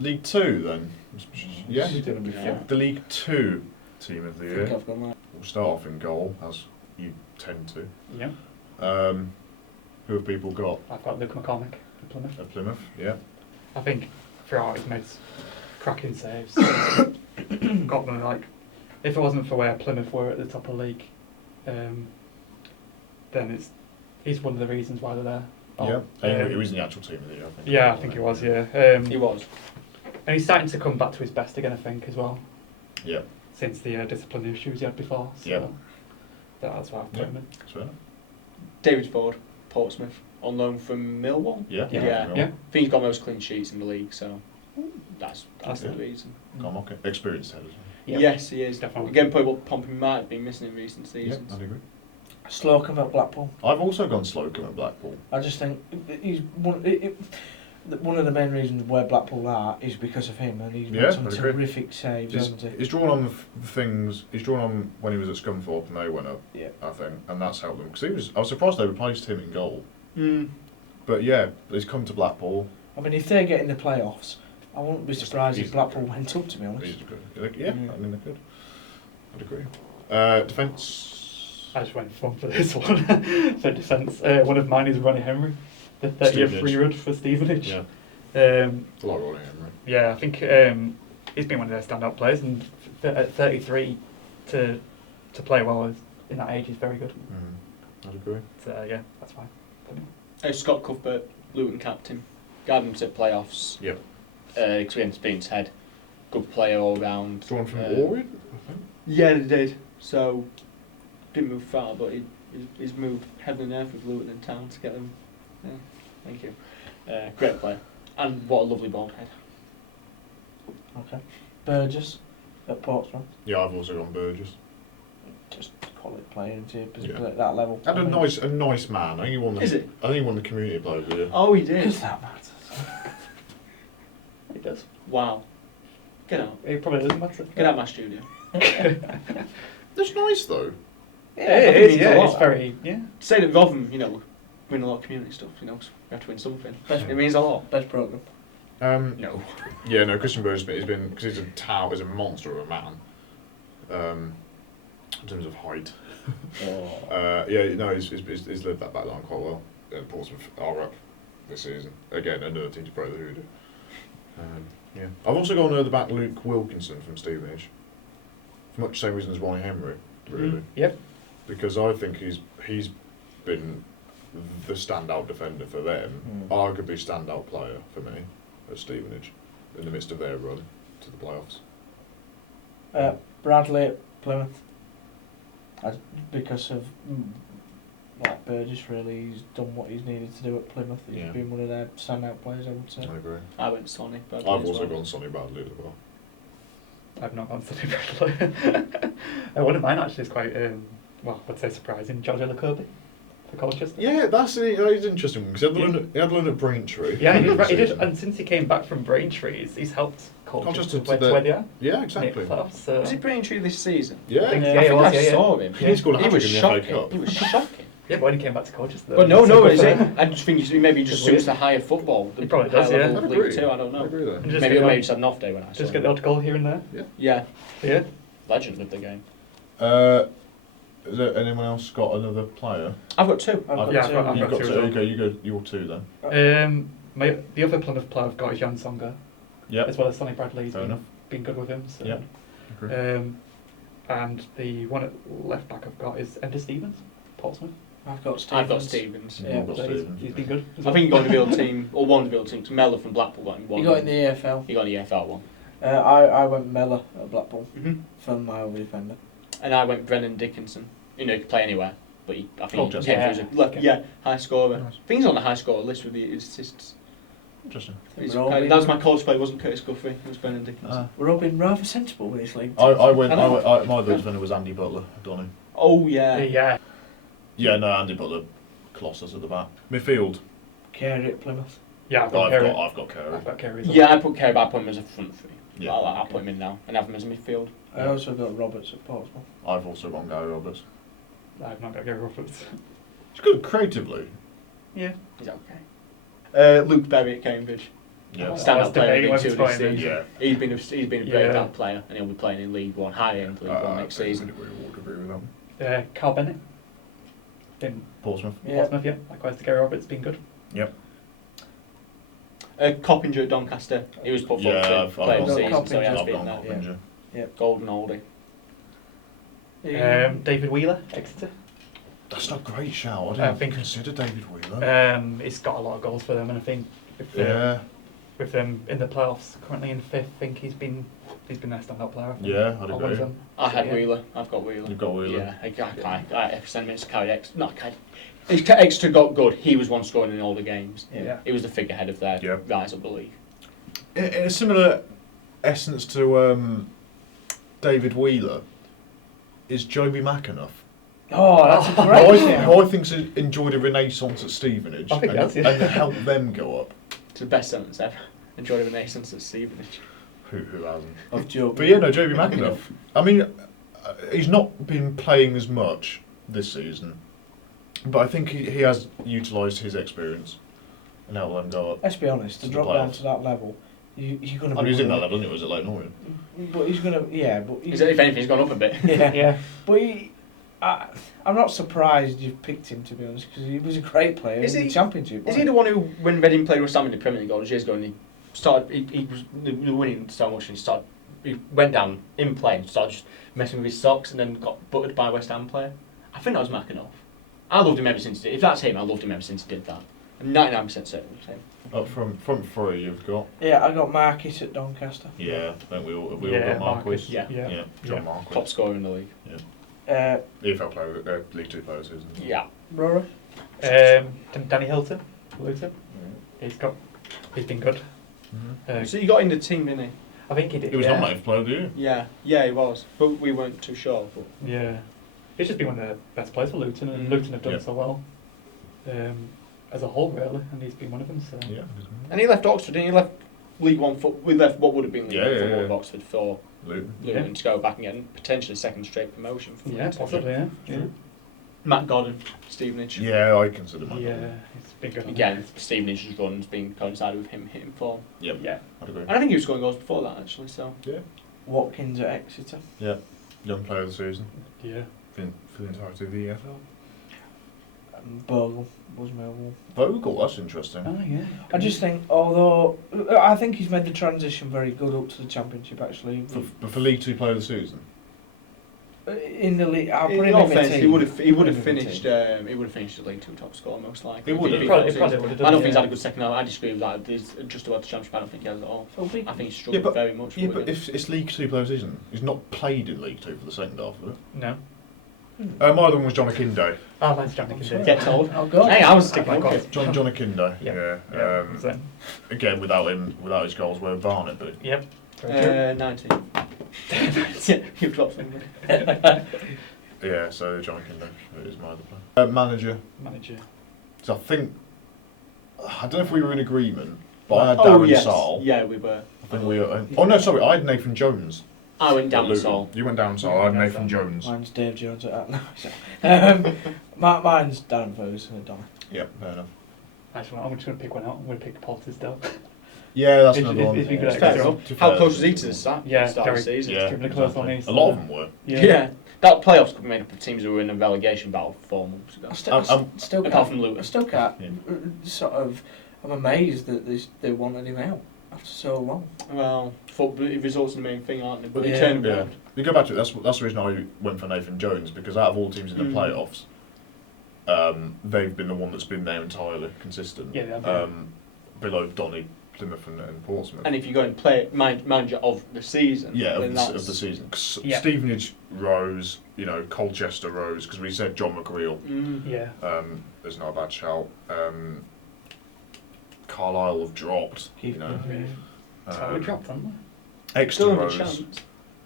League Two then. Yeah, We've done it before. Yeah. the League Two team of the I year. think I've gone that. We'll start off in goal, as you tend to. Yeah. Who have people got I've got Luke McCormick at Plymouth. at Plymouth? Yeah. I think throughout he's made cracking saves. Got them like, if it wasn't for where Plymouth were at the top of the league, then he's one of the reasons why they're there. Yeah. He was in the actual team of the year, I think. Yeah, I think he was. Yeah. He was. And he's starting to come back to his best again, I think, as well. Yeah. Since the disciplinary issues he had before. So Yeah. that's why I've put him in. That's fair enough. David Ford, Portsmouth, on loan from Millwall. Yeah. Yeah. Come Yeah. I think he's got most clean sheets in the league, so that's Yeah. the reason. on, okay. Experienced head as well. Yeah. Yes, he is. Definitely. Again, probably what Pompey might have been missing in recent Yeah, seasons. I'd agree. Slocum at Blackpool. I've also gone Slocum at Blackpool. I just think he's one of the main reasons where Blackpool are is because of him, and he's Yeah, made some I'd agree. terrific saves, hasn't he? He's drawn on the things. He's drawn on when he was at Scunthorpe and they went up. Yeah. I think, and that's helped them because I was surprised they replaced him in goal. Mm. But yeah, he's come to Blackpool. I mean, if they get in the playoffs, I wouldn't be surprised He's if Blackpool went up, to be honest. He's good. Yeah, Mm. I mean they could. I'd agree. Defence. I just went fun for this one. For defence, one of mine is Ronnie Henry, the 30th Stevenage. free run for Stevenage. Yeah. Yeah. A lot of Ronnie Henry. Yeah, I think he's been one of their standout players, and at 33 to play well in that age is very good. I'd agree. So yeah, that's fine. Scott Cuthbert, Luton captain, got him to playoffs. Yep. Experience head, good player all round. Drawn from Warwick, I think. Yeah, they did. So didn't move far, but he's moved heaven and earth with Luton in town to get them. Yeah, thank you. Great player, and what a lovely bald head. Okay. Burgess at Portsmouth. Yeah, I've also gone Burgess. Just call it playing to Yeah. at that level. And a nice man. I think he won. Is it? I think he won the community player of the year. Oh, he did. Does that matter? It does. Wow. Get out. It probably doesn't matter. Get out of my studio. That's nice though. Yeah, I think it it is. means a Yeah, lot. it's very Say that Rotherham, win a lot of community stuff, 'cause we have to win something. It means a lot. Best programme. No. Yeah, no. Christian Burgess has been because he's a monster of a man. In terms of height. Yeah, no, he's lived that back line quite well. Portsmouth are up this season again. Another team to break the hoodoo. Yeah, I've also gone the back Luke Wilkinson from Stevenage. For much the same reason as Ronnie Henry, really. Yep. Because I think he's been the standout defender for them, arguably standout player for me at Stevenage in the midst of their run to the playoffs. Bradley at Plymouth. Because of like Burgess, really, he's done what he's needed to do at Plymouth. He's Yeah. been one of their standout players, I would say. I agree. I went Sonny. I've also gone Sonny Bradley as well. I've not gone Sonny Bradley. One of mine actually is quite, I'd say surprising. George Elokobi for Colchester. Yeah, that's an interesting one because he had loan at Braintree. Yeah, he did. And since he came back from Braintree, he's helped Colchester to where they are. Yeah, exactly. So. Was he Braintree this season? Yeah, I think, I think it was, I saw him. He scored a He hat-trick was in the FA shocking. Cup. He was shocking. Yeah, but when he came back to Colchester. But no, so is good it? for- I just think maybe he just It's weird. suits the higher football. He probably does, higher yeah. level I'd of agree. League Two, I don't know. I agree there. And just Maybe get the maybe odd- just had an off day when I saw Just get him. the odd goal here and there. Yeah, Yeah. legend of the game. Has there anyone else got another player? I've got two. I've got Yeah, two. I've You've got got two two. as well. Okay, you go your two then. The other Plymouth player I've got is Jan Songa, Yeah. as well as Sonny Bradley. He's Fair enough. been good with him. So. Yeah. Agree. And the one at left back I've got is Ender Stevens, Portsmouth. I've got Stevens. I've got Stevens. Yeah. So he's been good. as I well. think he got in the real team, or one of the real teams. Mellor from Blackpool got in one. He got in the EFL. He got in the EFL one. I went Mellor at Blackpool Mm-hmm. from my other defender. And I went Brennan Dickinson. He could play anywhere, but I think he Colchester. came through as a high scorer. Nice. I think he's on the high scorer list with the assists. Interesting. That was my college player. It wasn't Curtis Guthrie. It was Brennan Dickinson. We're all being rather sensible with this league. My know. other defender was Andy Butler, Donny. Oh yeah. Yeah. Yeah, no, Andy Butler, Colossus at the back. Midfield. Carey at Plymouth. Yeah, I've got Carey. I've got Carey. I've got Carey as well. Yeah, I put Kerr, but I put him as a front three. Yeah. I'll put him in now and have him as a midfield. I also got Roberts at Portsmouth. I've also gone Gary Roberts. I've not got Gary Roberts. It's good creatively. Yeah. He's okay. Luke Berry at Cambridge. Yeah. Standout player in League Two this debating season. Yeah. He's been a Yeah. breakout player, and he'll be playing in League One, high end League One next season. We would agree with that. Carl Bennett. In Portsmouth. Portsmouth, yeah. Likewise, Gary Roberts been good. Coppinger at Doncaster. He was put Yeah, forward I've for player of the gone season, so he has I've been gone there. Coppinger. Golden oldie. David Wheeler, Exeter. That's not a great shout. I I didn't think- consider David Wheeler. He's got a lot of goals for them, and I think with them in the playoffs, currently in fifth, I think he's been their standout player. I think, Yeah, I'd on one agree. of them. I had Yeah. Wheeler. I've got Wheeler. You've got Wheeler. Yeah, I sent him to carry Exeter. Not carry. Exeter got good. He was one scoring in all the games. Yeah. He was the figurehead of their Yeah. rise up the league. In a similar essence to David Wheeler, is Joby Mack enough? Oh, that's a Who great I shout. think's enjoyed a renaissance at Stevenage I think and, he has, yeah. and helped them go up. It's the best sentence ever. Enjoyed a renaissance at Stevenage. Who hasn't? Of Joe. But yeah, no, Joby Mack enough. I mean, he's not been playing as much this season, but I think he has utilised his experience and helped them go up. Let's be honest, to To the drop down playoffs. to that level, you're going to I be... mean, he's in that level, isn't it? Was it Leighton Orient? But he's going to... Yeah, but... If anything, he's gone up a bit. Yeah. Yeah. But I'm not surprised you've picked him, to be honest, because he was a great player Is in he- the Championship. Is he the one who, when Reading played with Sam in the Premier League all those years ago, and he was they were winning so much, and he went down in play and started just messing with his socks, and then got buttered by a West Ham player? I think that was Mackinoff. I loved him ever since he did. If that's him, I loved him ever since he did that. I'm 99% certain it was him. Up from front three, you've got. Yeah, I got Marcus at Doncaster. Yeah, I think we all Yeah, got Marquis. Yeah. Yeah. John Yeah. Marquis. Top scorer in the league. EFL player, League Two player season. Yeah. Rory? Danny Hilton, Luton. He's been good. So you got in the team, didn't he? I think he did. He was yeah. nominated for player of the year. Yeah, he was. But we weren't too sure. But Yeah. He's just been one of the best players for Luton, and Mm. Luton have done Yeah. so well. As a whole, really, and he's been one of them. So. Yeah. and he left Oxford, didn't he? He left League One. We left what would have been League Yeah, One yeah, football yeah. of Oxford for Luton. Luton Yeah. to go back and get potentially second straight promotion. For Yeah, Luton. possibly. Yeah. Yeah. Matt Godden, Stevenage. Yeah, I consider my. Yeah, it's been good. Again, Stevenage's run's been coincided with him hitting form. Yep. Yeah. I'd agree. And I think he was scoring goals before that actually. So Watkins at Exeter. Young player of the season Yeah. for the entirety of the EFL. Bogle was Millwall. Vogel, that's interesting. Oh yeah. I just think, although... I think he's made the transition very good up to the Championship, actually. For League Two player of the season. In the league, I'll put in him all in my fairness, team. he would have Put him in my finished. team. He would have finished the League Two top scorer most likely. He would have. If Probably was would have season. done. I don't think he's yeah. had a good second half. I disagree with that. He's just about the Championship. I don't think he has at all. So big. I think he's struggled but- very much. Yeah, with but it. if it's League Two player of the season, he's not played in League Two for the second half of it. No. My other one was John Akinde. Oh, mine's John Dickinson. Get told. Oh, God. Hey, I was Stick sticking my my God. John Akinde. Yeah. Yeah. So, Again, without his goals, where Barnett, but yep. Very true. 19. Yeah, you've dropped something. yeah. So John Akinde is my other player. Manager. Manager. So I don't know if we were in agreement, but I had Darren Saul. Yeah, we were. I think we were. Oh no, sorry, I had Nathan Jones. I went down at the Luton. Sol. You went down Saul. I had Nathan Jones. Mine's Dave Jones at mine's Darren Ferguson at Donna. Yep, fair enough. Actually, I'm just going to pick one out. I'm going to pick Portisdale. Yeah, that's It's- another one. it's been good Fair extra. enough. To How fair, close was he it's to the good. start? Yeah, start of the very- season? Yeah, Extremely close on exactly. these, A lot so- of them were. Yeah. That playoffs could be made up of teams who were in a relegation battle 4 months ago. I still Apart can't. from Luton. I still can't. Yeah. Sort of. I'm amazed that they wanted him out after so long. Well, football results are the main thing, aren't they? But they Yeah. turn them Yeah. around. You go back to it, that's the reason I went for Nathan Jones, because out of all teams in the playoffs, they've been the one that's been there entirely consistent. Yeah, they have. Below Donny, Plymouth and Portsmouth. And if you go and play manager of the season, Yeah, then of that's... the season. 'Cause Yeah. Stevenage rose, Colchester rose, because we said John McGreal. Yeah. There's not a bad shout. Carlisle have dropped. Keep Yeah. So we dropped, haven't Exeter Still have a rose. chance.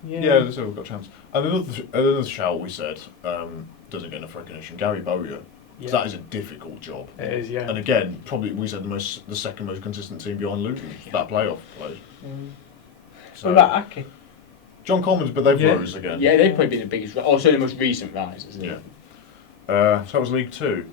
we? Yeah, they've still got a chance. And another shout we said doesn't get enough recognition. Gary Bowyer. 'Cause that is a difficult job. It is, yeah. And again, probably we said the second most consistent team behind Luton for that playoff play. What about Aki? John Commons, but they've Yeah. rose again. Yeah, they've probably been the biggest... Also the most recent rise, isn't Yeah. it? So that was League Two.